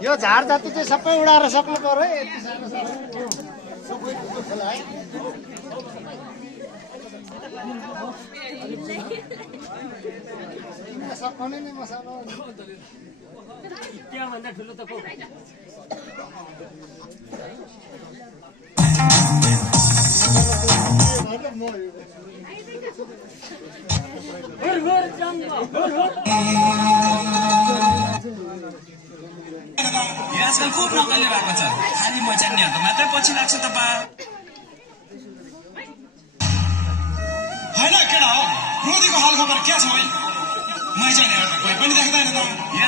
यो झार जाति चाहिँ सबै उडाएर सक्नु पर्यो है यति सानो सानो सकाउने नै मसाला त्यहाँभन्दा ठुलो त को आजकल खुब नकलले भएको छ खाली मचान्नेहरूको मात्रै पछि लाग्छ तपाईँ होइन केटा हो रोदीको हाल खबर के छ है मैचानेहरू कोही पनि देख्दैन त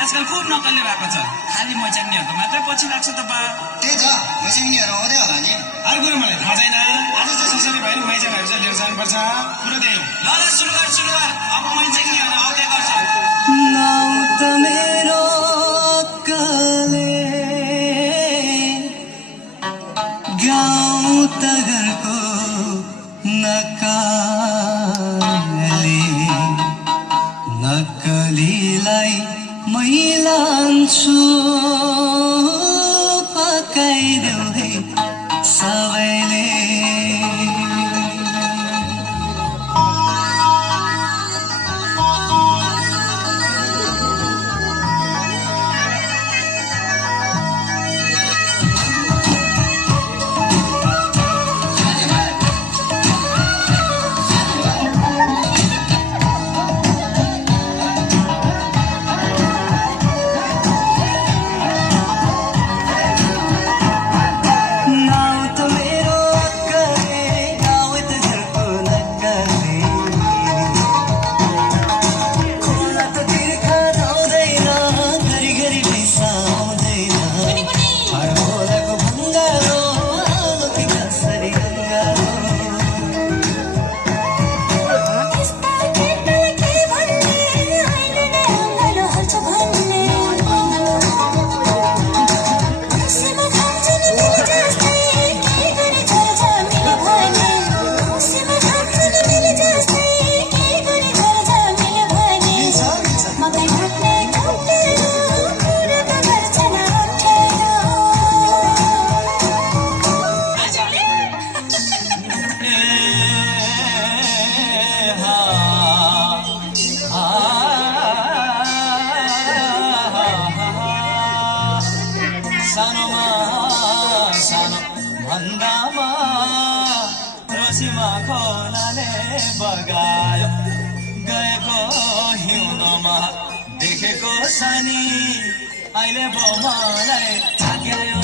आजकल खुब नकलले भएको छ खाली मचान्नेहरूको मात्रै पछि लाग्छ तपाईँ त्यही त मैचानेहरू आउँदै होला नि अरू कुरो मलाई थाहा छैन आज चाहिँ जसरी भए नि मैचानेहरू चाहिँ लिएर जानुपर्छ कुरो त्यही हो ल सुरु गर अब मैचानेहरू आउँदै गर्छ नाउ त मेरो काले गाउँ त घरको नकाले नक्कलीलाई मैलान्छु पकाइदेऊ है सबैले भन्दामा रोसीमा खोलाले बगायो गएको हिउँदोमा देखेको सानी अहिले पो मलाई थाक्यायो